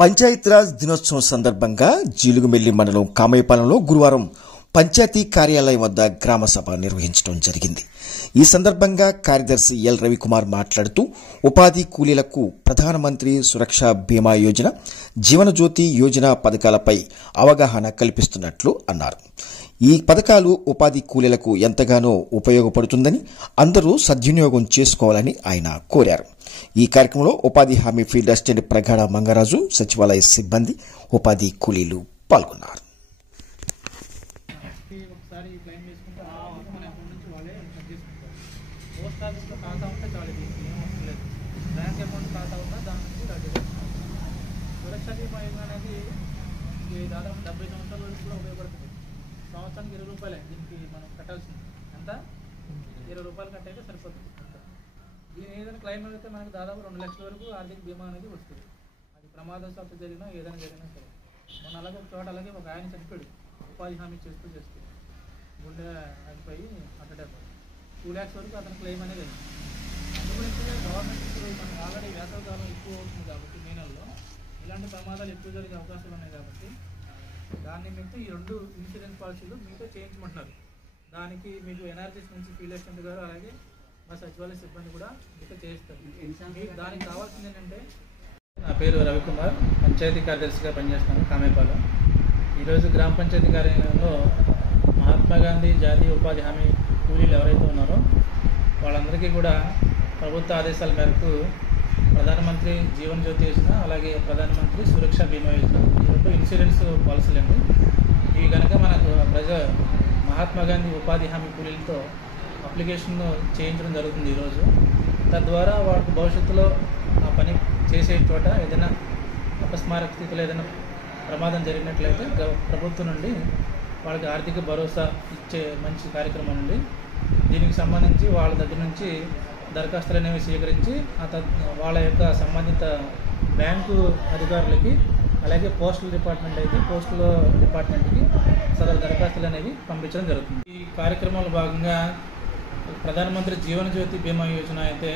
పంచాయతీరాజ్ దినోత్సవం సందర్భంగా జీలుగుమిల్లి మండలం కామయ్యపాలెంలో గురువారం పంచాయతీ కార్యాలయం వద్ద గ్రామ సభ నిర్వహించడం జరిగింది. ఈ సందర్భంగా కార్యదర్శి ఎల్ రవికుమార్ మాట్లాడుతూ ఉపాధి కూలీలకు ప్రధానమంత్రి సురక్ష బీమా యోజన, జీవనజ్యోతి యోజన పథకాలపై అవగాహన కల్పిస్తున్నట్లు అన్నారు. ఈ పథకాలు ఉపాధి కూలీలకు ఎంతగానో ఉపయోగపడుతుందని అందరూ సద్వినియోగం చేసుకోవాలని ఆయన కోరారు. ఈ కార్యక్రమంలో ఉపాధి హామీ ఫీల్డ్ అసిస్టెంట్ ప్రగాఢ మంగరాజు, సచివాలయ సిబ్బంది, ఉపాధి కూలీలు పాల్గొన్నారు. సురక్ష బీమా యోజన అనేది దాదాపు 70 సంవత్సరాల వరకు కూడా ఉపయోగపడుతుంది. సంవత్సరానికి 20 రూపాయలే దీనికి మనం కట్టాల్సింది. ఎంత 20 రూపాయలు కట్టయితే సరిపోతుంది. దీని ఏదైనా క్లైమ్ అయితే మనకు దాదాపు 2 లక్షల వరకు ఆర్థిక బీమా అనేది వస్తుంది. అది ప్రమాదవశాత్తు జరిగినా ఏదైనా జరిగినా సరే. మన అలాగే ఒక చోట అలాగే ఒక ఆయన చనిపోయాడు, ఉపాధి హామీ చేస్తూ గుండె ఆగిపోయి హార్ట్ అటాక్ 2 lakhs వరకు అతని క్లెయిమ్ అనేది అయింది. అందుగురించి గవర్నమెంట్ మనకు ఆల్రెడీ వేసవికాలం ఎక్కువ అవుతుంది కాబట్టి మే నెలలో ఇలాంటి ప్రమాదాలు ఎక్కువ జరిగే అవకాశాలు ఉన్నాయి కాబట్టి దాని నిమిత్తం ఈ 2 ఇన్సూరెన్స్ పాలసీలు మీతో చేయించమంటున్నారు. దానికి మీకు ఎన్ఆర్జీఎస్ నుంచి ఫీల్డ్ అసిస్టెంట్ గారు అలాగే మా సచివాలయ సిబ్బంది కూడా మీతో చేయిస్తారు. మీకు దానికి కావాల్సింది ఏంటంటే, నా పేరు రవికుమార్, పంచాయతీ కార్యదర్శిగా పనిచేస్తాను కామేపాలెం. ఈరోజు గ్రామ పంచాయతీ కార్యాలయంలో మహాత్మా గాంధీ జాతీయ ఉపాధి హామీ కూలీలు ఎవరైతే ఉన్నారో వాళ్ళందరికీ కూడా ప్రభుత్వ ఆదేశాల మేరకు ప్రధానమంత్రి జీవనజ్యోతి యోజన అలాగే ప్రధానమంత్రి సురక్ష బీమా యోజన ఈ 2 ఇన్సూరెన్స్ పాలసీలు అండి. ఇవి కనుక మనకు మహాత్మా గాంధీ ఉపాధి హామీ కూలీలతో అప్లికేషన్ చేయించడం జరుగుతుంది ఈరోజు. తద్వారా వాళ్ళకి భవిష్యత్తులో ఆ పని చేసే చోట ఏదైనా అపస్మారక స్థితిలో ఏదైనా ప్రమాదం జరిగినట్లయితే ప్రభుత్వం నుండి వాళ్ళకి ఆర్థిక భరోసా ఇచ్చే మంచి కార్యక్రమం నుండి దీనికి సంబంధించి వాళ్ళ దగ్గర నుంచి దరఖాస్తులు అనేవి స్వీకరించి వాళ్ళ యొక్క సంబంధిత బ్యాంకు అధికారులకి అలాగే పోస్టల్ డిపార్ట్మెంట్ అయితే పోస్టల్ డిపార్ట్మెంట్కి సదరు దరఖాస్తులు అనేవి పంపించడం జరుగుతుంది. ఈ కార్యక్రమంలో భాగంగా ప్రధానమంత్రి జీవనజ్యోతి బీమా యోజన అయితే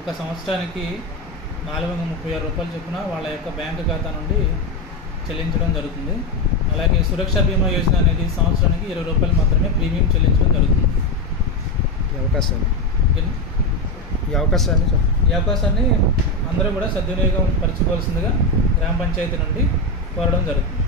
ఒక సంవత్సరానికి 436 రూపాయలు చొప్పున వాళ్ళ యొక్క బ్యాంకు ఖాతా నుండి చెల్లించడం జరుగుతుంది. అలాగే సురక్ష బీమా యోజన అనేది సంవత్సరానికి 20 రూపాయలు మాత్రమే ప్రీమియం చెల్లించడం జరుగుతుంది. ఈ అవకాశాన్ని అందరూ కూడా సద్వినియోగం పరచుకోవాల్సిందిగా గ్రామ పంచాయతీ నుండి కోరడం జరుగుతుంది.